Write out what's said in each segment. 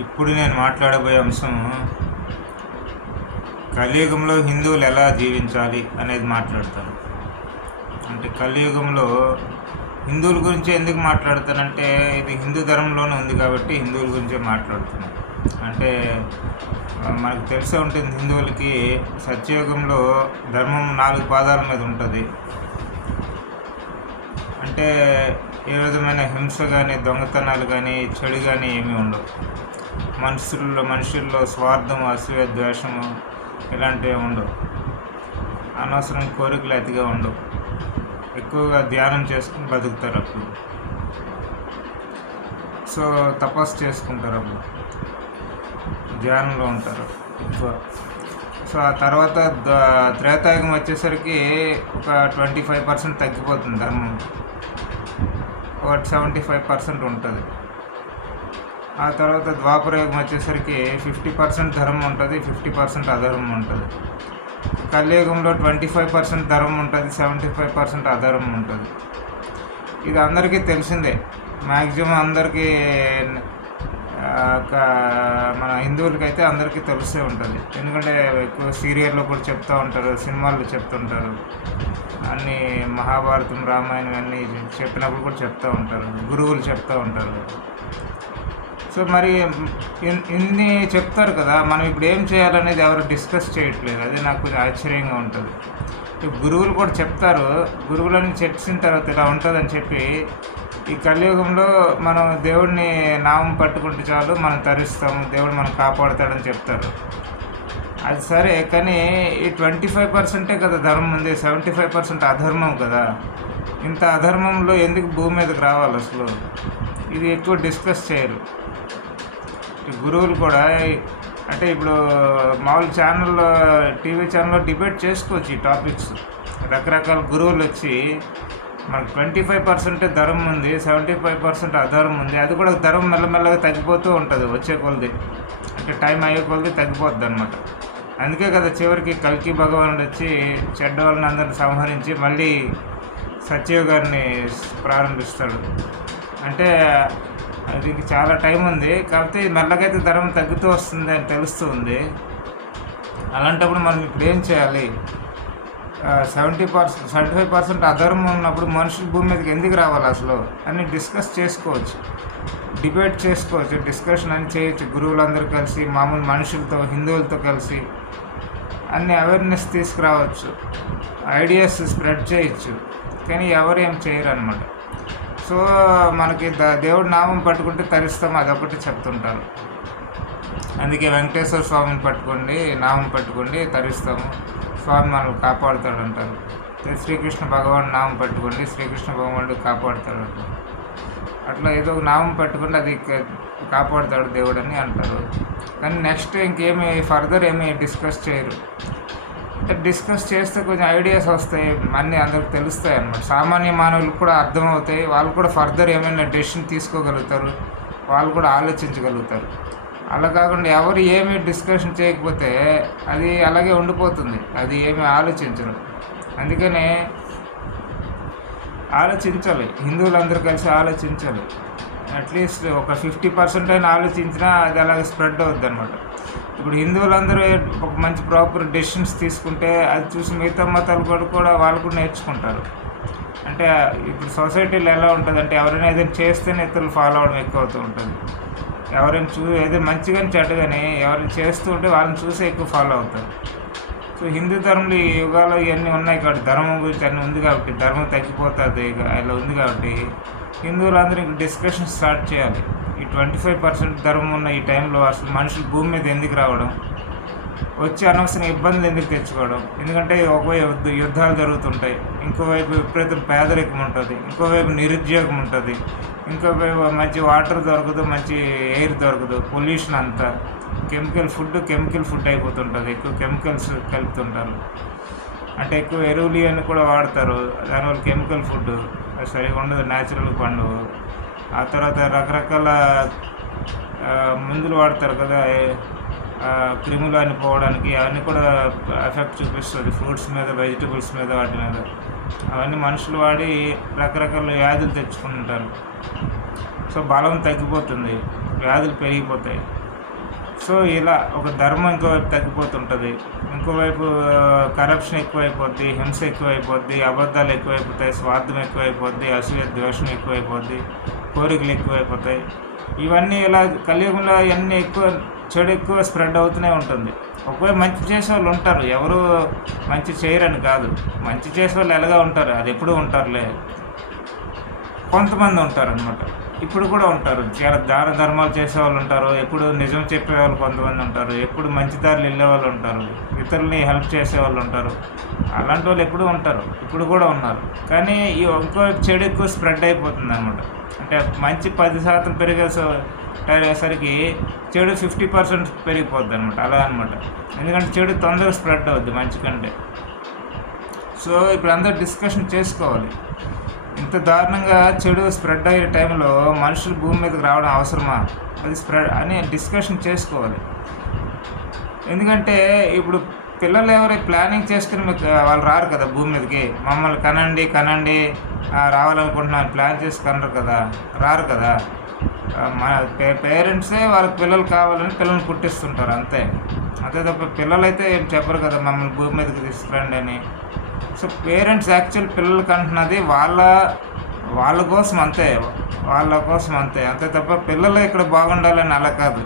ఇప్పుడు నేను మాట్లాడబోయే అంశం కలియుగంలో హిందువులు ఎలా జీవించాలి అనేది మాట్లాడతాను. అంటే కలియుగంలో హిందువుల గురించి ఎందుకు మాట్లాడతానంటే ఇది హిందూ ధర్మంలోనే ఉంది కాబట్టి హిందువుల గురించే మాట్లాడుతున్నాను. అంటే మనకు తెలిసే ఉంటుంది హిందువులకి సత్యయుగంలో ధర్మం నాలుగు పాదాల మీద ఉంటుంది. అంటే ఏ విధమైన హింస కానీ దొంగతనాలు కానీ చెడు కానీ ఏమీ ఉండవు. మనుషుల్లో మనుషుల్లో స్వార్థం అసూయ ద్వేషము ఇలాంటివి ఉండవు. అనవసరం కోరికలు అతిగా ఉండవు. ఎక్కువగా ధ్యానం చేసుకుని బతుకుతారు అప్పుడు. సో తపస్సు చేసుకుంటారు అప్పుడు. ధ్యానంలో ఉంటారు ఎక్కువ. సో ఆ తర్వాత త్రేతాయుగం వచ్చేసరికి ఒక ట్వంటీ ఫైవ్ పర్సెంట్ తగ్గిపోతుంది ధర్మం. ఒక సెవెంటీ ఫైవ్ పర్సెంట్ ఉంటుంది. ఆ తర్వాత ద్వాపరయుగం వచ్చేసరికి ఫిఫ్టీ పర్సెంట్ ధర్మం ఉంటుంది ఫిఫ్టీ పర్సెంట్ అధర్మం ఉంటుంది. కలియుగంలో ట్వంటీ ఫైవ్ పర్సెంట్ ధర్మం ఉంటుంది సెవెంటీ ఫైవ్ పర్సెంట్ అధర్మం ఉంటుంది. ఇది అందరికీ తెలిసిందే. మ్యాక్సిమం అందరికీ మన హిందువులకైతే అందరికీ తెలిసే ఉంటుంది. ఎందుకంటే ఎక్కువ సీరియల్లో కూడా చెప్తూ ఉంటారు సినిమాల్లో చెప్తుంటారు. అన్ని మహాభారతం రామాయణం అన్నీ చెప్పినప్పుడు కూడా చెప్తూ ఉంటారు గురువులు చెప్తూ ఉంటారు. సో మరి ఇన్ని చెప్తారు కదా మనం ఇప్పుడు ఏం చేయాలనేది ఎవరు డిస్కస్ చేయట్లేదు. అది నాకు కొంచెం ఆశ్చర్యంగా ఉంటుంది. ఇప్పుడు గురువులు కూడా చెప్తారు గురువులని చెప్పిన తర్వాత ఇలా ఉంటుందని చెప్పి ఈ కలియుగంలో మనం దేవుడిని నామం పట్టుకుంటే చాలు మనం తరిస్తాము దేవుడు మనం కాపాడుతాడని చెప్తారు. అది సరే కానీ ఈ ట్వంటీ ఫైవ్ పర్సెంటే కదా ధర్మం ఉంది సెవెంటీ ఫైవ్ పర్సెంట్ అధర్మం కదా. ఇంత అధర్మంలో ఎందుకు భూమి మీదకి రావాలి అసలు? ఇది ఎక్కువ డిస్కస్ చేయరు. గురువులు కూడా అంటే ఇప్పుడు మామూలు ఛానల్లో టీవీ ఛానల్లో డిబేట్ చేసుకోవచ్చు ఈ టాపిక్స్ రకరకాల గురువులు వచ్చి మనకు ట్వంటీ ఫైవ్ పర్సెంట్ ధర్మం ఉంది సెవెంటీ ఫైవ్ పర్సెంట్ అధర్మం ఉంది. అది కూడా ధర్మం మెల్లమెల్లగా తగ్గిపోతూ ఉంటుంది వచ్చే కొలది. అంటే టైం అయ్యే కొలది తగ్గిపోద్ది అనమాట అందుకే కదా చివరికి కల్కి భగవానుడు వచ్చి చెడ్డ వాళ్ళని అందరిని సంహరించి మళ్ళీ సత్యయుగాన్ని ప్రారంభిస్తాడు. అంటే దీనికి చాలా టైం ఉంది. కాకపోతే మెల్లగైతే ధరం తగ్గుతూ వస్తుంది అని తెలుస్తూ ఉంది అలాంటప్పుడు మనం ఇప్పుడు ఏం చేయాలి? Seventy percent seventy five percent అధర్మం ఉన్నప్పుడు మనుషులు భూమి మీదకి ఎందుకు రావాలి అసలు? అని డిస్కస్ చేసుకోవచ్చు. డిబేట్ చేసుకోవచ్చు. డిస్కషన్ అని చేయొచ్చు. గురువులందరూ కలిసి మామూలు మనుషులతో హిందువులతో కలిసి అన్ని అవేర్నెస్ తీసుకురావచ్చు. ఐడియాస్ స్ప్రెడ్ చేయొచ్చు. కానీ ఎవరు ఏం చేయరు అనమాట సో మనకి ద దేవుడి నామం పట్టుకుంటే తరిస్తాం అదొకటి చెప్తుంటారు. అందుకే వెంకటేశ్వర స్వామిని పట్టుకోండి నామం పట్టుకోండి తరిస్తాము. స్వామి మనల్ని కాపాడుతాడు అంటారు శ్రీకృష్ణ భగవాన్ నామం పట్టుకోండి శ్రీకృష్ణ భగవానుడు కాపాడుతాడు అంటారు అట్లా ఏదో ఒక నామం పట్టుకుంటే అది కాపాడుతాడు దేవుడని అంటారు. కానీ నెక్స్ట్ ఇంకేమి ఫర్దర్ ఏమి డిస్కస్ చేయరు. డిస్కస్ చేస్తే కొంచెం ఐడియాస్ వస్తాయి అన్నీ అందరికి తెలుస్తాయి అన్నమాట. సామాన్య మానవులకు కూడా అర్థమవుతాయి వాళ్ళు కూడా ఫర్దర్ ఏమైనా డెసిషన్ తీసుకోగలుగుతారు వాళ్ళు కూడా ఆలోచించగలుగుతారు. అలా కాకుండా ఎవరు ఏమి డిస్కషన్ చేయకపోతే అది అలాగే ఉండిపోతుంది అది ఏమి ఆలోచించరు. అందుకనే ఆలోచించాలి హిందువులందరూ కలిసి ఆలోచించాలి. అట్లీస్ట్ ఒక ఫిఫ్టీ పర్సెంట్ అయినా ఆలోచించినా అది అలాగే స్ప్రెడ్ అవుద్ది అనమాట ఇప్పుడు హిందువులందరూ ఒక మంచి ప్రాపర్ డెసిషన్స్ తీసుకుంటే అది చూసి మిగతా మతాలు కూడా కూడా వాళ్ళు కూడా నేర్చుకుంటారు. అంటే ఇప్పుడు సొసైటీలో ఎలా ఉంటుంది అంటే ఎవరైనా ఏదైనా చేస్తేనే ఇతరులు ఫాలో అవడం ఎక్కువ అవుతూ ఉంటుంది. ఎవరైనా చూ ఏదో మంచిగాని చెడ్డగాని ఎవరైనా చేస్తూ ఉంటే వాళ్ళని చూసి ఎక్కువ ఫాలో అవుతారు. సో హిందూ ధర్మంలో ఈ యుగాలు ఇవన్నీ ఉన్నాయి కాబట్టి ధర్మం గురించి అన్నీ ఉంది కాబట్టి ధర్మం తగ్గిపోతుంది ఇక ఇలా ఉంది కాబట్టి హిందువులందరూ డిస్కషన్ స్టార్ట్ చేయాలి. ఈ ట్వంటీ ఫైవ్ పర్సెంట్ ధర్మం ఉన్న ఈ టైంలో అసలు మనుషులు భూమి మీద ఎందుకు రావడం? వచ్చి అనవసరం ఇబ్బందులు ఎందుకు తెచ్చుకోవడం? ఎందుకంటే ఒకవైపు యుద్ధాలు జరుగుతుంటాయి ఇంకోవైపు విపరీతం పేదరికం ఉంటుంది ఇంకోవైపు నిరుద్యోగం ఉంటుంది ఇంకోవైపు మంచి వాటర్ దొరకదు మంచి ఎయిర్ దొరకదు పొల్యూషన్ అంతా. కెమికల్ ఫుడ్ కెమికల్ ఫుడ్ అయిపోతుంటుంది ఎక్కువ కెమికల్స్ కలుపుతుంటారు. అంటే ఎక్కువ ఎరువులు అని కూడా వాడతారు దానివల్ల కెమికల్ ఫుడ్ అది సరిగా ఉండదు న్యాచురల్ పండు. ఆ తర్వాత రకరకాల మందులు వాడతారు కదా క్రిములు అని పోవడానికి అవన్నీ కూడా ఎఫెక్ట్ చూపిస్తుంది ఫ్రూట్స్ మీద వెజిటబుల్స్ మీద వాటి మీద. అవన్నీ మనుషులు వాడి రకరకాల వ్యాధులు తెచ్చుకుంటారు సో బలం తగ్గిపోతుంది వ్యాధులు పెరిగిపోతాయి. సో ఇలా ఒక ధర్మం ఇంకోవైపు తగ్గిపోతుంటుంది. ఇంకోవైపు కరప్షన్ ఎక్కువైపోద్ది హింస ఎక్కువైపోద్ది అబద్ధాలు ఎక్కువైపోతాయి స్వార్థం ఎక్కువైపోద్ది అసూయ ద్వేషం ఎక్కువైపోద్ది. కోరికలు ఎక్కువైపోతాయి. ఇవన్నీ ఇలా కలియుగంలో ఇవన్నీ ఎక్కువ చెడు ఎక్కువ స్ప్రెడ్ అవుతూనే ఉంటుంది. ఒకవేళ మంచి చేసే వాళ్ళు ఉంటారు. ఎవరు మంచి చేయరని కాదు. మంచి చేసే వాళ్ళు ఎలాగా ఉంటారు? అది ఎప్పుడూ ఉంటారులే. కొంతమంది ఉంటారు అనమాట ఇప్పుడు కూడా ఉంటారు. చాలా దాన ధర్మాలు చేసే వాళ్ళు ఉంటారు. ఎప్పుడు నిజం చెప్పే వాళ్ళు కొంతమంది ఉంటారు. ఎప్పుడు మంచి దారులు వెళ్ళే వాళ్ళు ఉంటారు. ఇతరుల్ని హెల్ప్ చేసే వాళ్ళు ఉంటారు. అలాంటి వాళ్ళు ఎప్పుడూ ఉంటారు. ఇప్పుడు కూడా ఉన్నారు. కానీ ఈ ఇంకో చెడు ఎక్కువ స్ప్రెడ్ అయిపోతుంది అనమాట అంటే మంచి పది శాతం పెరిగే అయ్యేసరికి చెడు ఫిఫ్టీ పర్సెంట్ పెరిగిపోద్ది అనమాట అలా అనమాట ఎందుకంటే చెడు తొందరగా స్ప్రెడ్ అవుద్ది మంచి కంటే. సో ఇప్పుడు అందరూ డిస్కషన్ చేసుకోవాలి. ఇంత దారుణంగా చెడు స్ప్రెడ్ అయ్యే టైంలో మనుషులు భూమి మీదకి రావడం అవసరమా? అది స్ప్రెడ్ అని డిస్కషన్ చేసుకోవాలి. ఎందుకంటే ఇప్పుడు పిల్లలు ఎవరై ప్లానింగ్ చేసుకుని మీకు వాళ్ళు రారు కదా భూమి మీదకి. మమ్మల్ని కనండి కనండి రావాలనుకుంటున్నాను ప్లాన్ చేసి కనరు కదా రారు కదా. మన పే పేరెంట్సే వాళ్ళకి పిల్లలు కావాలని పిల్లల్ని పుట్టిస్తుంటారు అంతే. అంతే తప్ప పిల్లలైతే ఏం చెప్పరు కదా మమ్మల్ని భూమి మీదకి తీసుకురండి అని. సో పేరెంట్స్ యాక్చువల్ పిల్లలకి అంటున్నది వాళ్ళ వాళ్ళ కోసం అంతే. వాళ్ళ కోసం అంతే. అంతే తప్ప పిల్లలు ఇక్కడ బాగుండాలని అలా కాదు.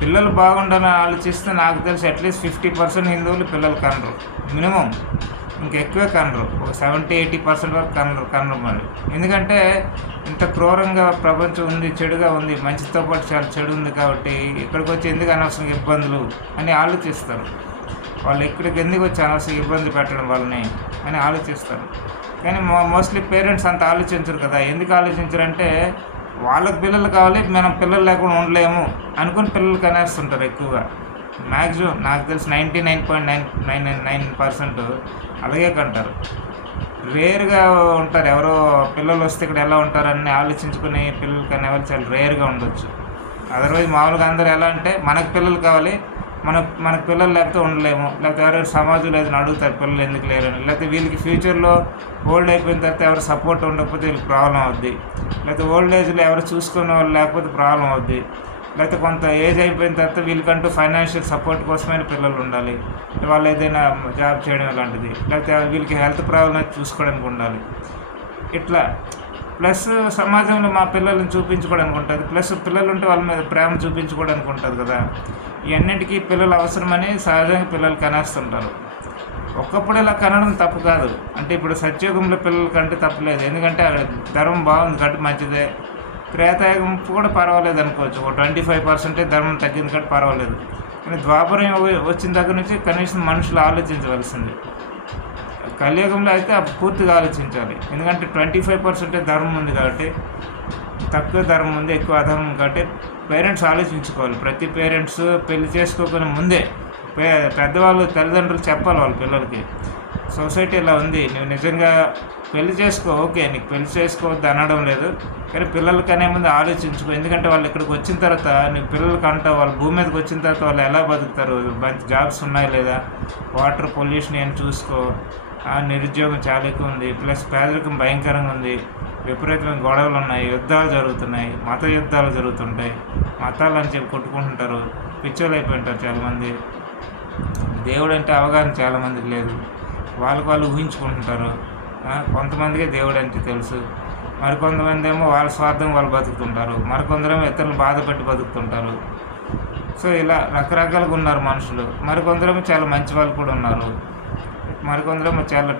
పిల్లలు బాగుండాలని ఆలోచిస్తే నాకు తెలిసి అట్లీస్ట్ ఫిఫ్టీ పర్సెంట్ హిందువులు పిల్లలు కనరు. మినిమం. ఇంకెక్కువే కనరు. ఒక సెవెంటీ ఎయిటీ పర్సెంట్ వరకు కనరు కనరు మరి. ఎందుకంటే ఇంత క్రూరంగా ప్రపంచం ఉంది చెడుగా ఉంది మంచితో పాటు చాలా చెడు ఉంది కాబట్టి ఇక్కడికి వచ్చి ఎందుకు అనవసరం ఇబ్బందులు అని ఆలోచిస్తారు. వాళ్ళు ఇక్కడికి ఎందుకు వచ్చి అనవసరం ఇబ్బంది పెట్టడం వాళ్ళని అని ఆలోచిస్తారు. కానీ మోస్ట్లీ పేరెంట్స్ అంత ఆలోచించరు కదా. ఎందుకు ఆలోచించరంటే వాళ్ళకి పిల్లలు కావాలి మనం పిల్లలు లేకుండా ఉండలేము అనుకుని పిల్లలు కనేస్తుంటారు ఎక్కువగా. మ్యాక్సిమం నాకు తెలిసి ninety nine point nine nine nine nine percent అలాగే కంటారు. రేర్గా ఉంటారు ఎవరో పిల్లలు వస్తే ఇక్కడ ఎలా ఉంటారని ఆలోచించుకుని పిల్లలు కానీ ఎవరు చాలా రేర్గా ఉండొచ్చు. అదర్వైజ్ మామూలుగా అందరూ ఎలా అంటే మనకు పిల్లలు కావాలి మన మన పిల్లలు లేకపోతే ఉండలేము. లేకపోతే ఎవరైనా సమాజంలో ఏదైనా అడుగుతారు పిల్లలు ఎందుకు లేరని లేకపోతే వీళ్ళకి ఫ్యూచర్లో ఓల్డ్ అయిపోయిన తర్వాత ఎవరు సపోర్ట్ ఉండకపోతే వీళ్ళకి ప్రాబ్లం అవుద్ది. లేకపోతే ఓల్డ్ ఏజ్లో ఎవరు చూసుకునే వాళ్ళు లేకపోతే ప్రాబ్లం అవుద్ది. లేకపోతే కొంత ఏజ్ అయిపోయిన తర్వాత వీళ్ళకంటూ ఫైనాన్షియల్ సపోర్ట్ కోసమైన పిల్లలు ఉండాలి. వాళ్ళు ఏదైనా జాబ్ చేయడం లాంటిది లేకపోతే వీళ్ళకి హెల్త్ ప్రాబ్లం అయితే చూసుకోవడానికి ఉండాలి. ఇట్లా ప్లస్ సమాజంలో మా పిల్లల్ని చూపించుకోవడానికి ఉంటుంది. ప్లస్ పిల్లలు ఉంటే వాళ్ళ మీద ప్రేమ చూపించుకోవడానికి ఉంటుంది కదా. ఇవన్నిటికీ పిల్లలు అవసరమని సహజంగా పిల్లలు కనేస్తుంటారు. ఒకప్పుడు ఇలా కనడం తప్పు కాదు. అంటే ఇప్పుడు సత్యయుగంలో పిల్లల కంటే తప్పులేదు ఎందుకంటే ధర్మం బాగుంది కాబట్టి మంచిదే. త్రేతాయుగం కూడా పర్వాలేదు అనుకోవచ్చు. ఒక ట్వంటీ ఫైవ్ పర్సెంటే ధర్మం తగ్గింది కాబట్టి పర్వాలేదు. కానీ ద్వాపరం వచ్చిన దగ్గర నుంచి కనీసం మనుషులు ఆలోచించవలసింది. కలియుగంలో అయితే పూర్తిగా ఆలోచించాలి. ఎందుకంటే ట్వంటీ ఫైవ్ పర్సెంటే ధర్మం ఉంది కాబట్టి తక్కువ ధర్మం ఉంది ఎక్కువ అధర్మం కాబట్టి పేరెంట్స్ ఆలోచించుకోవాలి. ప్రతి పేరెంట్స్ పెళ్ళి చేసుకోకుండా ముందే పే పెద్దవాళ్ళు తల్లిదండ్రులు చెప్పాలి వాళ్ళ పిల్లలకి సొసైటీ ఇలా ఉంది నువ్వు నిజంగా పెళ్ళి చేసుకో ఓకే నీకు పెళ్ళి చేసుకోవద్దు అనడం లేదు. కానీ పిల్లలకనే ముందు ఆలోచించుకో. ఎందుకంటే వాళ్ళు ఇక్కడికి వచ్చిన తర్వాత నీకు పిల్లలకి అంటావు వాళ్ళు భూమి మీదకి వచ్చిన తర్వాత వాళ్ళు ఎలా బతుకుతారు? మంచి జాబ్స్ ఉన్నాయా లేదా? వాటర్ పొల్యూషన్ ఏం చూసుకో? నిరుద్యోగం చాలా ఎక్కువ ఉంది. ప్లస్ పేదరికం భయంకరంగా ఉంది. విపరీతమైన గొడవలు ఉన్నాయి. యుద్ధాలు జరుగుతున్నాయి. మత యుద్ధాలు జరుగుతుంటాయి. మతాలు అని చెప్పి కొట్టుకుంటుంటారు. పిచ్చోలు అయిపోయి ఉంటారు చాలామంది. దేవుడు అంటే అవగాహన చాలామందికి లేదు. వాళ్ళకి వాళ్ళు ఊహించుకుంటుంటారు. కొంతమందికే కొంతమందికి దేవుడు అంటే తెలుసు. మరికొంతమంది ఏమో వాళ్ళ స్వార్థం వాళ్ళు బతుకుతుంటారు. మరికొందరేమో ఇతరులు బాధపెట్టి బతుకుతుంటారు. సో ఇలా రకరకాలుగా ఉన్నారు మనుషులు. మరికొందరేమో చాలా మంచి వాళ్ళు కూడా ఉన్నారు. మరికొందరేమో చాలా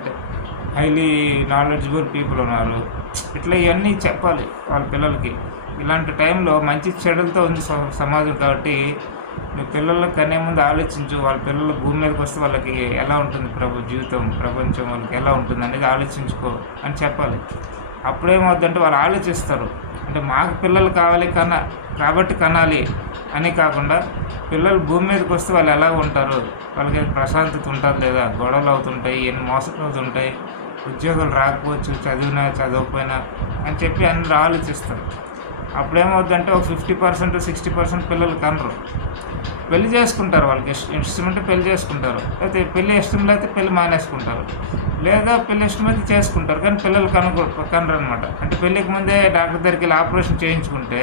హైలీ నాలెడ్జబుల్ పీపుల్ ఉన్నారు. ఇట్లా ఇవన్నీ చెప్పాలి వాళ్ళ పిల్లలకి. ఇలాంటి టైంలో మంచి చెడులతో ఉంది స- సమాజం కాబట్టి మీ పిల్లలకు కనే ముందు ఆలోచించు వాళ్ళ పిల్లలు భూమి మీదకి వస్తే వాళ్ళకి ఎలా ఉంటుంది ప్రభు జీవితం ప్రపంచం వాళ్ళకి ఎలా ఉంటుంది అనేది ఆలోచించుకో అని చెప్పాలి. అప్పుడేమవుతుందంటే వాళ్ళు ఆలోచిస్తారు. అంటే మాకు పిల్లలు కావాలి కన కాబట్టి కనాలి అని కాకుండా పిల్లలు భూమి మీదకి వస్తే వాళ్ళు ఎలా ఉంటారు? వాళ్ళకి ప్రశాంతత ఉంటుంది లేదా? గొడవలు అవుతుంటాయి ఎన్ని మోసాలు అవుతుంటాయి ఉద్యోగాలు రాకపోవచ్చు చదివినా చదవకపోయినా అని చెప్పి అందరూ ఆలోచిస్తారు. అప్పుడేమవుద్దంటే ఒక ఫిఫ్టీ పర్సెంట్ సిక్స్టీ పర్సెంట్ పిల్లలు కనరు. పెళ్ళి చేసుకుంటారు వాళ్ళకి ఇష్టం ఉంటే పెళ్ళి చేసుకుంటారు. అయితే పెళ్ళి ఇష్టం లేకపోతే పెళ్ళి మానేసుకుంటారు. లేదా పెళ్ళి ఇష్టం అయితే చేసుకుంటారు. కానీ పిల్లలు కనుగో కనరు అనమాట అంటే పెళ్ళికి ముందే డాక్టర్ దగ్గరికి వెళ్ళి ఆపరేషన్ చేయించుకుంటే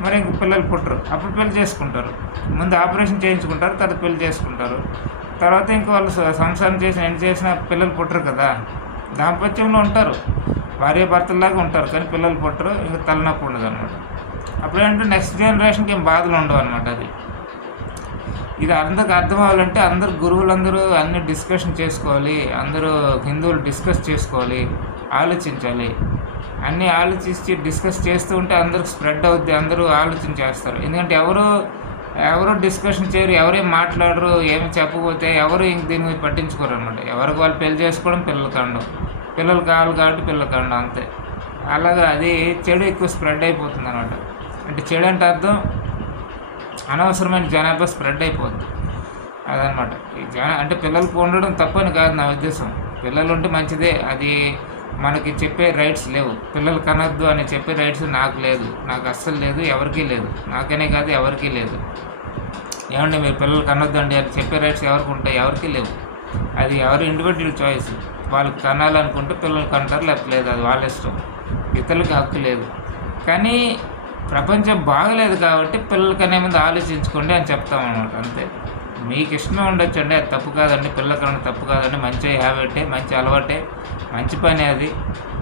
మరి ఇంక పిల్లలు పుట్టరు. అప్పుడు పెళ్ళి చేసుకుంటారు. ముందు ఆపరేషన్ చేయించుకుంటారు తర్వాత పెళ్ళి చేసుకుంటారు. తర్వాత ఇంక వాళ్ళు సంసారం చేసి ఎండ్ చేసినా పిల్లలు పుట్టరు కదా. దాంపత్యంలో ఉంటారు. భార్య భర్తలాగా ఉంటారు కానీ పిల్లలు పుట్టరు ఇంకా తలనొప్పి ఉండదు అనమాట. అప్పుడేంటంటే నెక్స్ట్ జనరేషన్కి ఏం బాధలు ఉండవు అనమాట అది. ఇది అందరికి అర్థం అవ్వాలంటే అందరు గురువులందరూ అన్ని డిస్కషన్ చేసుకోవాలి అందరూ హిందువులు డిస్కస్ చేసుకోవాలి ఆలోచించాలి. అన్నీ ఆలోచించి డిస్కస్ చేస్తూ ఉంటే అందరికి స్ప్రెడ్ అవుద్ది అందరూ ఆలోచన చేస్తారు. ఎందుకంటే ఎవరు ఎవరు డిస్కషన్ చేయరు ఎవరేం మాట్లాడరు ఏమి చెప్పకపోతే ఎవరు ఇంక దీని మీద పట్టించుకోరు అనమాట. ఎవరికి వాళ్ళు పెళ్ళి చేసుకోవడం పిల్లలు కండం పిల్లలు కావాలి కాబట్టి పిల్లలు కండం అంతే. అలాగా అది చెడు ఎక్కువ స్ప్రెడ్ అయిపోతుంది అనమాట అంటే చెడు అంటే అర్థం అనవసరమైన జనాభా స్ప్రెడ్ అయిపోద్ది. అదనమాట ఈ జన అంటే పిల్లలు ఉండడం తప్పని కాదు నా ఉద్దేశం. పిల్లలు ఉంటే మంచిదే. అది మనకి చెప్పే రైట్స్ లేవు. పిల్లలు కనద్దు అని చెప్పే రైట్స్ నాకు లేదు. నాకు అస్సలు లేదు ఎవరికీ లేదు. నాకనే కాదు ఎవరికీ లేదు. ఏమండి మీరు పిల్లలు కనొద్దు అండి అని చెప్పే రైట్స్ ఎవరికి ఉంటాయి? ఎవరికీ లేవు. అది ఎవరి ఇండివిజువల్ చాయిస్ వాళ్ళకి కనాలనుకుంటే పిల్లలు కంటారు లేకపోతే లేదు అది వాళ్ళ ఇష్టం. ఇతరులకి హక్కు లేదు. కానీ ప్రపంచం బాగలేదు కాబట్టి పిల్లలకనే ముందు ఆలోచించుకోండి అని చెప్తాం అనమాట అంతే. మీకు ఇష్టమే ఉండొచ్చండి అది తప్పు కాదండి. పిల్లలకన్నా తప్పు కాదండి మంచి హ్యాబిటే మంచి అలవాటే మంచి పని అది.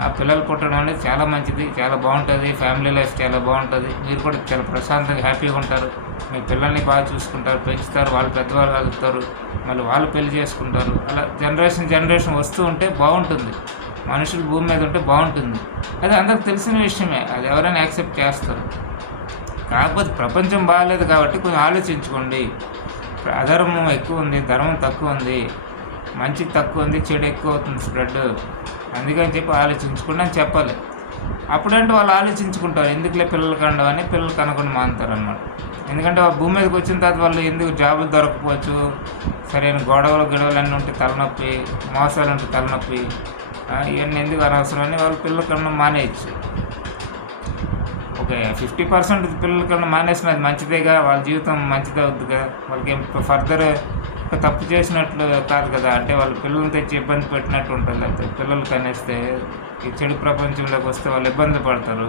ఆ పిల్లలు పుట్టడం అనేది చాలా మంచిది చాలా బాగుంటుంది. ఫ్యామిలీ లైఫ్ చాలా బాగుంటుంది. మీరు కూడా చాలా ప్రశాంతంగా హ్యాపీగా ఉంటారు. మీ పిల్లల్ని బాగా చూసుకుంటారు పెంచుతారు వాళ్ళు పెద్దవాళ్ళు అవుతారు మళ్ళీ వాళ్ళు పెళ్ళి చేసుకుంటారు. అలా జనరేషన్ జనరేషన్ వస్తూ ఉంటే బాగుంటుంది. మనుషులు భూమి మీద ఉంటే బాగుంటుంది. అది అందరికి తెలిసిన విషయమే. అది ఎవరైనా యాక్సెప్ట్ చేస్తారు. కాకపోతే ప్రపంచం బాగాలేదు కాబట్టి కొంచెం ఆలోచించుకోండి. అధర్మం ఎక్కువ ఉంది ధర్మం తక్కువ ఉంది మంచి తక్కువ ఉంది చెడు ఎక్కువ అవుతుంది స్ప్రెడ్. అందుకని చెప్పి ఆలోచించుకోండి అని చెప్పాలి. అప్పుడంటే వాళ్ళు ఆలోచించుకుంటారు. ఎందుకులే పిల్లలు కండవని పిల్లలు కనకుండా మానుతారు అనమాట ఎందుకంటే భూమి మీదకి వచ్చిన తర్వాత వాళ్ళు ఎందుకు జాబులు దొరకపోవచ్చు సరైన గొడవలు గొడవలు అన్నీ ఉంటే తలనొప్పి మోసాలు ఉంటే తలనొప్పి ఇవన్నీ ఎందుకు అనవసరమని అని వాళ్ళు పిల్లలకన్నా మానేయచ్చు. ఓకే ఫిఫ్టీ పర్సెంట్ పిల్లలకన్నా మానేసినది మంచిదేగా? వాళ్ళ జీవితం మంచిదే కదా వాళ్ళకి ఫర్దర్ తప్పు చేసినట్లు కాదు కదా? అంటే వాళ్ళ పిల్లల్ని తెచ్చి ఇబ్బంది పెట్టినట్టు ఉంటుంది. లేకపోతే పిల్లలకి అనేస్తే ఈ చెడు ప్రపంచంలోకి వస్తే వాళ్ళు ఇబ్బంది పడతారు.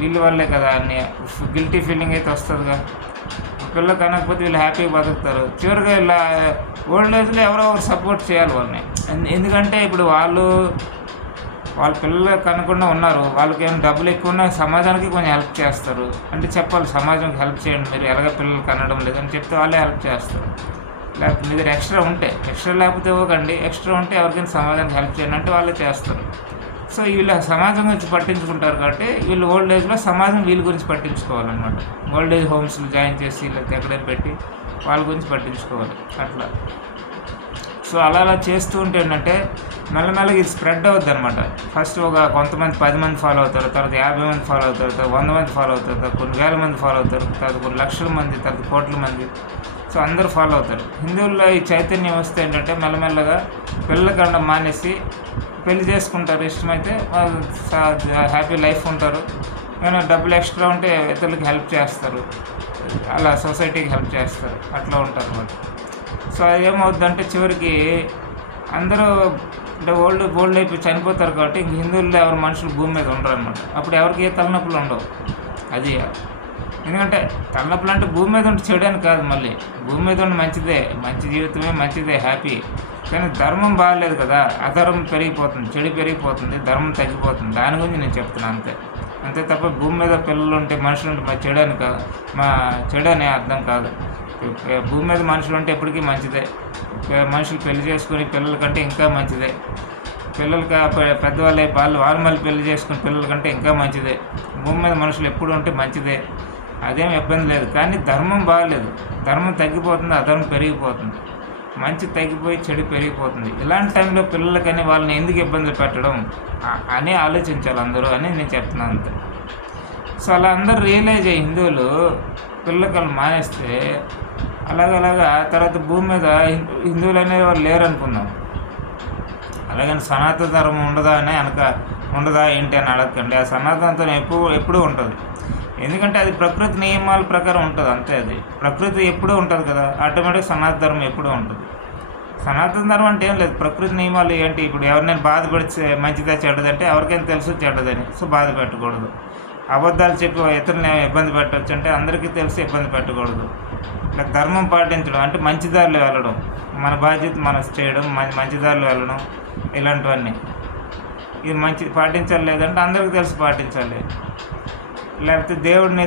వీళ్ళ వల్లే కదా అన్ని గిల్టీ ఫీలింగ్ అయితే వస్తుందిగా. పిల్లలు కనకపోతే వీళ్ళు హ్యాపీగా బతుకుతారు. చివరిగా ఇలా ఓల్డ్ ఏజ్లో ఎవరో ఒకరు సపోర్ట్ చేయాలి వాళ్ళని. ఎందుకంటే ఇప్పుడు వాళ్ళు వాళ్ళ పిల్లలు కనకుండా ఉన్నారు. వాళ్ళకి ఏమైనా డబ్బులు ఎక్కువ ఉన్నా సమాజానికి కొంచెం హెల్ప్ చేస్తారు. అంటే చెప్పాలి సమాజంకి హెల్ప్ చేయండి మీరు ఎలాగ పిల్లలు కనడం లేదని చెప్తే వాళ్ళే హెల్ప్ చేస్తారు. లేకపోతే మీ దగ్గర ఎక్స్ట్రా ఉంటే ఎక్స్ట్రా లేకపోతే ఇవ్వకండి ఎక్స్ట్రా ఉంటే ఎవరికైనా సమాజానికి హెల్ప్ చేయండి అంటే వాళ్ళే చేస్తారు. సో వీళ్ళు సమాజం గురించి పట్టించుకుంటారు కాబట్టి వీళ్ళు ఓల్డ్ ఏజ్లో సమాజం వీళ్ళ గురించి పట్టించుకోవాలన్నమాట. ఓల్డ్ ఏజ్ హోమ్స్లో జాయిన్ చేసి లేకపోతే ఎక్కడైనా పెట్టి వాళ్ళ గురించి పట్టించుకోవాలి. అట్లా. సో అలా అలా చేస్తూ ఉంటే ఏంటంటే మెల్లమెల్లగా ఇది స్ప్రెడ్ అవుద్ది అనమాట ఫస్ట్ ఒక కొంతమంది పది మంది ఫాలో అవుతారు తర్వాత యాభై మంది ఫాలో అవుతారు తర్వాత వంద మంది ఫాలో అవుతారు తర్వాత కొన్ని వేల మంది ఫాలో అవుతారు తర్వాత కొన్ని లక్షల మంది తర్వాత కోట్ల మంది. సో అందరూ ఫాలో అవుతారు. హిందువుల్లో ఈ చైతన్యం వస్తే ఏంటంటే మెల్లమెల్లగా పిల్లకండం మానేసి పెళ్ళి చేసుకుంటారు. ఇష్టమైతే వాళ్ళు హ్యాపీ లైఫ్ ఉంటారు. ఏమైనా డబ్బులు ఎక్స్ట్రా ఉంటే ఇతరులకి హెల్ప్ చేస్తారు. అలా సొసైటీకి హెల్ప్ చేస్తారు. అట్లా ఉంటారు అన్నమాట. సో అది ఏమవుద్దంటే చివరికి అందరూ అంటే ఓల్డ్ ఓల్డ్ అయిపోయి చనిపోతారు కాబట్టి ఇంక హిందువుల్లో ఎవరు మనుషులు భూమి మీద ఉండరు అనమాట అప్పుడు ఎవరికి ఏ తలనొప్పులు ఉండవు. అది ఎందుకంటే తలనొప్పులు అంటే భూమి మీద ఉంటే అని కాదు మళ్ళీ. భూమి మీద ఉండి మంచిదే. మంచి జీవితమే మంచిదే. హ్యాపీ. కానీ ధర్మం బాగాలేదు కదా అధర్మం పెరిగిపోతుంది చెడు పెరిగిపోతుంది ధర్మం తగ్గిపోతుంది. దాని గురించి నేను చెప్తున్నాను అంతే. అంతే తప్ప భూమి మీద పిల్లలు ఉంటే మనుషులు ఉంటే మా చెడు అని కాదు మా చెడు అనే అర్థం కాదు. భూమి మీద మనుషులు ఉంటే ఎప్పటికీ మంచిదే. మనుషులు పెళ్ళి చేసుకుని పిల్లల కంటే ఇంకా మంచిదే. పిల్లలకి పెద్దవాళ్ళు పెద్దవాళ్ళే వాళ్ళు వాళ్ళు మళ్ళీ పెళ్ళి చేసుకుని పిల్లల కంటే ఇంకా మంచిదే. భూమి మీద మనుషులు ఎప్పుడు ఉంటే మంచిదే. అదేం ఇబ్బంది లేదు. కానీ ధర్మం బాగాలేదు. ధర్మం తగ్గిపోతుంది అధర్మం పెరిగిపోతుంది. మంచి తగ్గిపోయి చెడు పెరిగిపోతుంది. ఇలాంటి టైంలో పిల్లలకని వాళ్ళని ఎందుకు ఇబ్బంది పెట్టడం? అని ఆలోచించాలి అందరూ అని నేను చెప్తున్నాను అంతే. సో అలా అందరూ రియలైజ్ అయ్యి హిందువులు పిల్లకలు మానేస్తే అలాగలాగా తర్వాత భూమి మీద హిందువులు అనేవి వాళ్ళు లేరు అనుకుందాం అలాగని సనాతన ధర్మం ఉండదా అని అనక ఉండదా ఏంటి అని అడగకండి. ఆ సనాతనత్వం ఎప్పుడు ఎప్పుడూ ఉంటుంది. ఎందుకంటే అది ప్రకృతి నియమాల ప్రకారం ఉంటుంది అంతే అది. ప్రకృతి ఎప్పుడూ ఉంటుంది కదా ఆటోమేటిక్ సనాతన ధర్మం ఎప్పుడూ ఉంటుంది. సనాతన ధర్మం అంటే ఏం లేదు ప్రకృతి నియమాలు ఏంటి? ఇప్పుడు ఎవరినైనా బాధ పెడితే మంచిదా చెడ్డదంటే ఎవరికైనా తెలుసు చెడ్డదని సో బాధ పెట్టకూడదు. అబద్ధాలు చెప్పి ఇతరులని ఇబ్బంది పెట్టవచ్చు అంటే అందరికీ తెలిసి ఇబ్బంది పెట్టకూడదు. ఇలా ధర్మం పాటించడం అంటే మంచి దారిలో వెళ్ళడం మన బాధ్యత మనం చేయడం మంచి దారిలో వెళ్ళడం ఇలాంటివన్నీ. ఇది మంచి పాటించాలి లేదంటే అందరికీ తెలిసి పాటించాలి. లేకపోతే దేవుడిని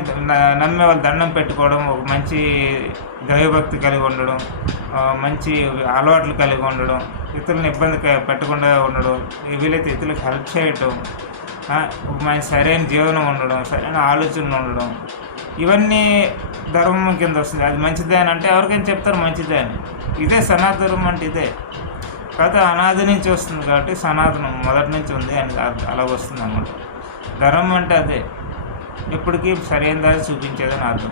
నమ్మే వాళ్ళు దండం పెట్టుకోవడం ఒక మంచి దైవభక్తి కలిగి ఉండడం మంచి అలవాట్లు కలిగి ఉండడం ఇతరులను ఇబ్బంది పెట్టకుండా ఉండడం వీలైతే ఇతరులకు హెల్ప్ చేయటం మన ఒక మంచి సరైన జీవనం ఉండడం సరైన ఆలోచనలు ఉండడం ఇవన్నీ ధర్మం కింద వస్తుంది. అది మంచిదే అని అంటే ఎవరికైనా చెప్తారు మంచిదే అని. ఇదే సనాతనం అంటే ఇదే. కాకపోతే అనాది నుంచి వస్తుంది కాబట్టి సనాతనం మొదటి నుంచి ఉంది అని అలా వస్తుంది అన్నమాట ధర్మం అంటే అదే. ఎప్పటికీ సరైన దారి చూపించేదని అర్థం.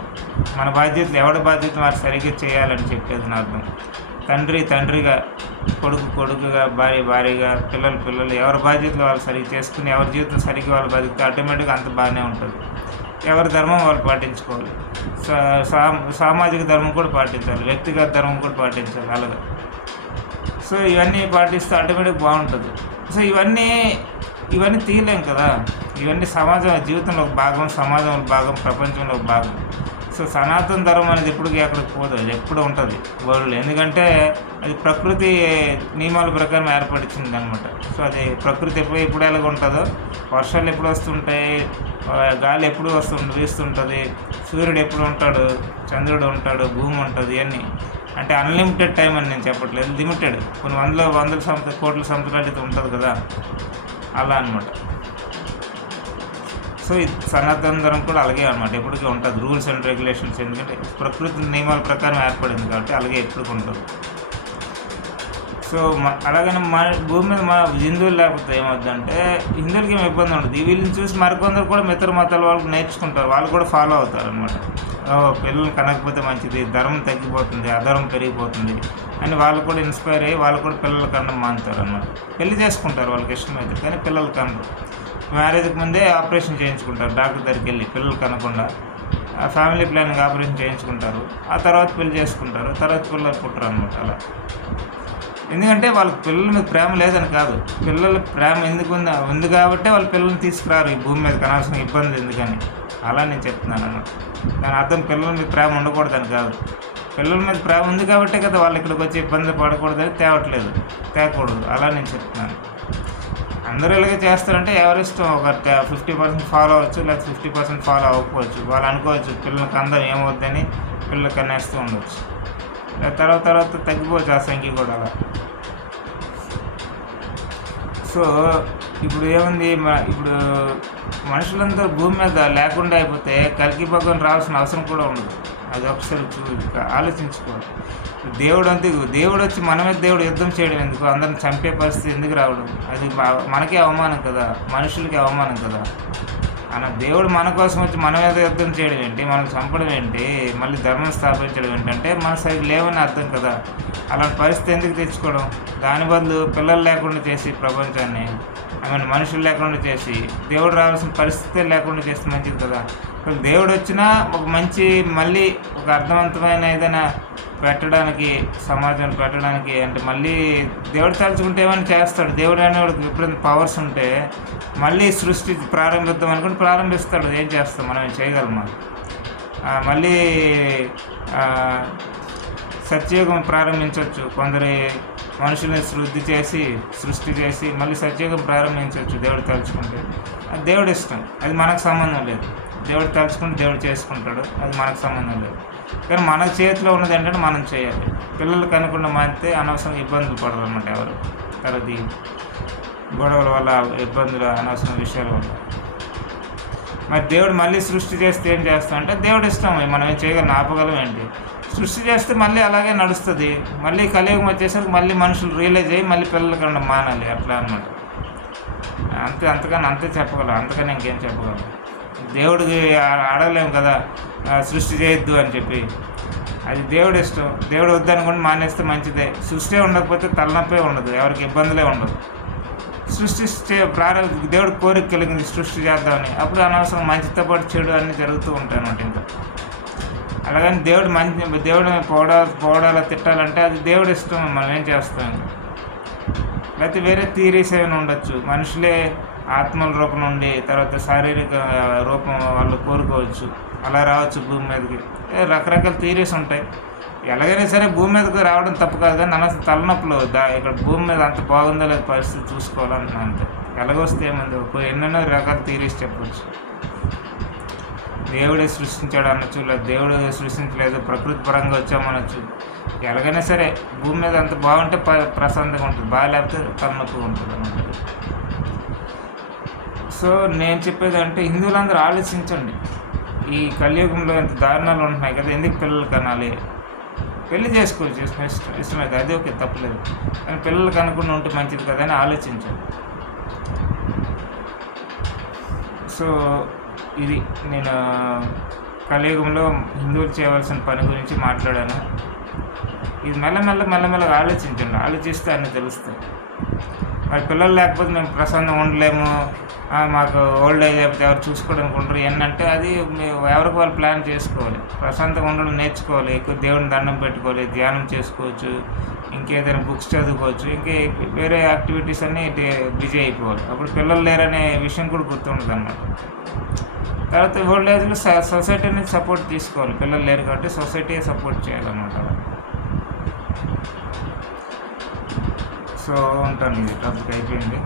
మన బాధ్యతలు ఎవరి బాధ్యత వారు సరిగ్గా చేయాలని చెప్పేది నా అర్థం. తండ్రి తండ్రిగా కొడుకు కొడుకుగా భార్య భార్యగా పిల్లలు పిల్లలు ఎవరి బాధ్యతలు వాళ్ళు సరిగ్గా చేసుకుని ఎవరి జీవితం సరిగ్గా వాళ్ళు బతికితే ఆటోమేటిక్గా అంత బాగానే ఉంటుంది. ఎవరి ధర్మం వాళ్ళు పాటించుకోవాలి. సా- సా- సామాజిక ధర్మం కూడా పాటించాలి. వ్యక్తిగత ధర్మం కూడా పాటించాలి. అలాగే. సో ఇవన్నీ పాటిస్తే ఆటోమేటిక్ బాగుంటుంది. సో ఇవన్నీ ఇవన్నీ తీయలేం కదా. ఇవన్నీ సమాజం జీవితంలో ఒక భాగం సమాజంలో భాగం ప్రపంచంలో ఒక భాగం. సో సనాతన ధర్మం అనేది ఎప్పటికీ ఎక్కడికి పోదు అది ఎప్పుడు ఉంటుంది. వరల్డ్ ఎందుకంటే అది ప్రకృతి నియమాల ప్రకారం ఏర్పడిచింది అనమాట సో అది ప్రకృతి ఎప్పుడు ఎప్పుడు ఎలాగ ఉంటుందో వర్షాలు ఎప్పుడు వస్తుంటాయి గాలి ఎప్పుడు వస్తుంది వీస్తుంటుంది సూర్యుడు ఎప్పుడు ఉంటాడు చంద్రుడు ఉంటాడు భూమి ఉంటుంది ఇవన్నీ. అంటే అన్లిమిటెడ్ టైం అని నేను చెప్పట్లేదు. లిమిటెడ్ కొన్ని వందల వందల సంవత్సరాలు కోట్ల సంవత్సరాలు అయితే ఉంటుంది కదా. అలా అనమాట సో సనాతన ధర్మం కూడా అలాగే అనమాట ఎప్పటికీ ఉంటుంది. రూల్స్ అండ్ రెగ్యులేషన్స్ ఎందుకంటే ప్రకృతి నియమాల ప్రకారం ఏర్పడింది కాబట్టి అలాగే ఎప్పటికీ ఉంటుంది సో అలాగనే అలాగని భూమి మీద మా హిందువులు లేకపోతే ఏమవుతుందంటే హిందువులకి ఏమి ఇబ్బంది ఉండదు. వీళ్ళని చూసి మరికొందరు కూడా మిత్ర మతాల వాళ్ళు నేర్చుకుంటారు. వాళ్ళు కూడా ఫాలో అవుతారు అనమాట పిల్లలు కనకపోతే మంచిది. ధర్మం తగ్గిపోతుంది. అధర్మం పెరిగిపోతుంది అని వాళ్ళు కూడా ఇన్స్పైర్ అయ్యి వాళ్ళు కూడా పిల్లలు కనడం మానుతారు అనమాట పెళ్ళి చేసుకుంటారు వాళ్ళకి ఇష్టమైతే కానీ పిల్లలు కనరు. మ్యారేజ్కి ముందే ఆపరేషన్ చేయించుకుంటారు. డాక్టర్ దగ్గరికి వెళ్ళి పిల్లలు కనకుండా. ఆ ఫ్యామిలీ ప్లానింగ్ ఆపరేషన్ చేయించుకుంటారు. ఆ తర్వాత పెళ్ళి చేసుకుంటారు. తర్వాత పిల్లలు పుట్టరు అనమాట అలా. ఎందుకంటే వాళ్ళకి పిల్లల మీద ప్రేమ లేదని కాదు. పిల్లల ప్రేమ ఎందుకు ఉంది? ఉంది కాబట్టి వాళ్ళ పిల్లల్ని తీసుకురారు. ఈ భూమి మీద కనాల్సిన ఇబ్బంది ఎందుకని. అలా నేను చెప్తున్నాను. అన్నమాట దాని అర్థం పిల్లల మీద ప్రేమ ఉండకూడదని కాదు. పిల్లల మీద ప్రేమ ఉంది కాబట్టే కదా వాళ్ళు ఇక్కడికి వచ్చి ఇబ్బంది పడకూడదని తేవట్లేదు. తేకూడదు. అలా నేను చెప్తున్నాను. అందరూ ఇలాగే చేస్తారంటే ఎవరిష్టం? ఒక ఫిఫ్టీ పర్సెంట్ ఫాలో అవ్వచ్చు లేదా ఫిఫ్టీ పర్సెంట్ ఫాలో అవ్వకపోవచ్చు. వాళ్ళు అనుకోవచ్చు పిల్లలకి అందరం ఏమవుద్దని పిల్లలకి అనేస్తూ ఉండొచ్చు. తర్వాత తర్వాత తగ్గిపోవచ్చు ఆ సంఖ్య కూడా అలా. సో ఇప్పుడు ఏముంది? మ- ఇప్పుడు మనుషులందరూ భూమి మీద లేకుండా అయిపోతే కలికి భగవాన్ రావాల్సిన అవసరం కూడా ఉండదు. అది ఒకసారి చూ ఆలోచించుకోవాలి. దేవుడు అంతే దేవుడు వచ్చి మనమే దేవుడు యుద్ధం చేయడం ఎందుకు? అందరిని చంపే పరిస్థితి ఎందుకు రావడం? అది మనకే అవమానం కదా? మనుషులకి అవమానం కదా? అన్న దేవుడు మన కోసం వచ్చి మన మీద యుద్ధం చేయడం ఏంటి? మనం చంపడం ఏంటి? మళ్ళీ ధర్మం స్థాపించడం ఏంటంటే మన సైడ్ లేవని అర్థం కదా? అలాంటి పరిస్థితి ఎందుకు తెచ్చుకోవడం? దాని బదులు పిల్లలు లేకుండా చేసి ప్రపంచాన్ని ఏమైనా మనుషులు లేకుండా చేసి దేవుడు రావాల్సిన పరిస్థితే లేకుండా చేస్తే మంచిది కదా. ఇప్పుడు దేవుడు వచ్చినా ఒక మంచి మళ్ళీ ఒక అర్థవంతమైన ఏదైనా పెట్టడానికి సమాజం పెట్టడానికి అంటే మళ్ళీ దేవుడు తలుచుకుంటే ఏమైనా చేస్తాడు. దేవుడు అనేవాడికి విపరీత పవర్స్ ఉంటే మళ్ళీ సృష్టి ప్రారంభిద్దాం అనుకుని ప్రారంభిస్తాడు. ఏం చేస్తాం? మనం ఏం చేయగలమా? మళ్ళీ సత్యయుగం ప్రారంభించవచ్చు. కొందరి మనుషుల్ని శుద్ధి చేసి సృష్టి చేసి మళ్ళీ సత్యయుగం ప్రారంభించవచ్చు. దేవుడు తలుచుకుంటే. అది దేవుడి ఇష్టం. అది మనకు సంబంధం లేదు. దేవుడు తలుచుకుంటే దేవుడు చేసుకుంటాడు. అది మనకు సంబంధం లేదు. కానీ మన చేతిలో ఉన్నది ఏంటంటే మనం చేయాలి. పిల్లలు కనుకుండా మానితే అనవసరంగా ఇబ్బందులు పడరు అనమాట ఎవరు. తర్వాత గొడవల వల్ల ఇబ్బందులు అనవసరం విషయాల వల్ల. మరి దేవుడు మళ్ళీ సృష్టి చేస్తే ఏం చేస్తామంటే దేవుడు ఇష్టం. మనం ఏం చేయగలం? ఆపగలం ఏంటి? సృష్టి చేస్తే మళ్ళీ అలాగే నడుస్తుంది. మళ్ళీ కలియుగం వచ్చేసరికి మళ్ళీ మనుషులు రియలైజ్ అయ్యి మళ్ళీ పిల్లలు కన్నా మానాలి. అట్లా అన్నమాట. అంతే అంతకన్నా అంతే చెప్పగలం. అంతకన్నా ఇంకేం చెప్పగలం. దేవుడికి ఆ- అడగలేము కదా. సృష్టి చేయొద్దు అని చెప్పి. అది దేవుడు ఇష్టం. దేవుడు వద్దనుకుంటే మానేస్తే మంచిదే. సృష్టి ఉండకపోతే తలనొప్పే ఉండదు. ఎవరికి ఇబ్బందులే ఉండదు సృష్టిస్తే ప్రారంభ దేవుడు కోరిక కలిగింది సృష్టి చేద్దామని. అప్పుడు అనవసరం మంచితో పాటు చెడు అన్నీ జరుగుతూ ఉంటాయి అన్నమాట ఇంకా. అలాగని దేవుడు మంచి దేవుడు పోడా పోడాల తిట్టాలంటే అది దేవుడు ఇష్టం మనం ఏం చేస్తాం? లేకపోతే వేరే థీరీస్ ఏమైనా ఉండొచ్చు. మనుషులే ఆత్మల రూపం నుండి తర్వాత శారీరక రూపం వాళ్ళు కోరుకోవచ్చు. అలా రావచ్చు భూమి మీదకి. రకరకాల థీరీస్ ఉంటాయి. ఎలాగైనా సరే భూమి మీదకి రావడం తప్పు కాదు కానీ నన్న తలనొప్పులు దా ఇక్కడ భూమి మీద అంత బాగుందో లేదు పరిస్థితి చూసుకోవాలన్నా అంతే. ఎలాగొస్తే ఏముంది? ఎన్నెన్నో రకాల థీరీస్ చెప్పవచ్చు దేవుడే సృష్టించాడు అనొచ్చు లేదు దేవుడు సృష్టించలేదు ప్రకృతి పరంగా వచ్చామనొచ్చు ఎలాగైనా సరే భూమి మీద అంత బాగుంటే ప్రశాంతంగా ఉంటుంది. బాగా లేకపోతే తలనొప్పి ఉంటుంది అన్నమాట. సో నేను చెప్పేది అంటే హిందువులందరూ ఆలోచించండి. ఈ కలియుగంలో ఎంత దారుణాలు ఉంటున్నాయి కదా ఎందుకు పిల్లలు కనాలి? పెళ్ళి చేసుకోవచ్చు ఇష్టం ఇష్టం ఇష్టమైతే. అది ఓకే తప్పలేదు. కానీ పిల్లలు కనుకుండా ఉంటే మంచిది కదా అని ఆలోచించండి. సో ఇది నేను కలియుగంలో హిందువులు చేయవలసిన పని గురించి మాట్లాడాను. ఇది మెల్లమెల్ల మెల్లమెల్లగా ఆలోచించండి. ఆలోచిస్తే అన్నీ తెలుస్తుంది మరి పిల్లలు లేకపోతే మేము ప్రసన్నం ఉండలేము. మాకు ఓల్డ్ ఏజ్ లేకపోతే ఎవరు చూసుకోవడానికి ఉండరు. ఏంటంటే అది ఎవరికి వాళ్ళు ప్లాన్ చేసుకోవాలి. ప్రశాంతంగా ఉండడం నేర్చుకోవాలి. ఎక్కువ దేవుని దండం పెట్టుకోవాలి. ధ్యానం చేసుకోవచ్చు. ఇంకేదైనా బుక్స్ చదువుకోవచ్చు. ఇంకే వేరే యాక్టివిటీస్ అన్నీ బిజీ అయిపోవాలి. అప్పుడు పిల్లలు లేరనే విషయం కూడా గుర్తుండదు అన్నమాట తర్వాత ఓల్డ్ ఏజ్లో సొసైటీ నుంచి సపోర్ట్ తీసుకోవాలి. పిల్లలు లేరు కాబట్టి సొసైటీ సపోర్ట్ చేయాలన్నమాట. సో ఉంటాను ఇది టాపిక్ అయిపోయింది.